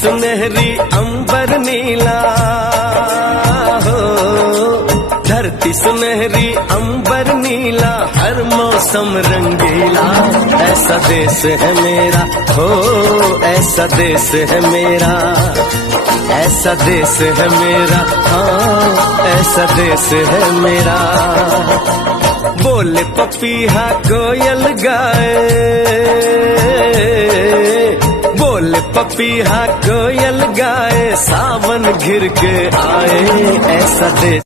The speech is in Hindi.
सुनहरी अंबर नीला हो, धरती सुनहरी अंबर नीला, हर मौसम रंगीला। ऐसा देश है मेरा हो, ऐसा देश है मेरा, ऐसा देश है मेरा, हाँ ऐसा देश है मेरा। बोले पपीहा कोयल गाए, बोले पपीहा कोयल गाए, सावन घिर के आए। ऐसा देश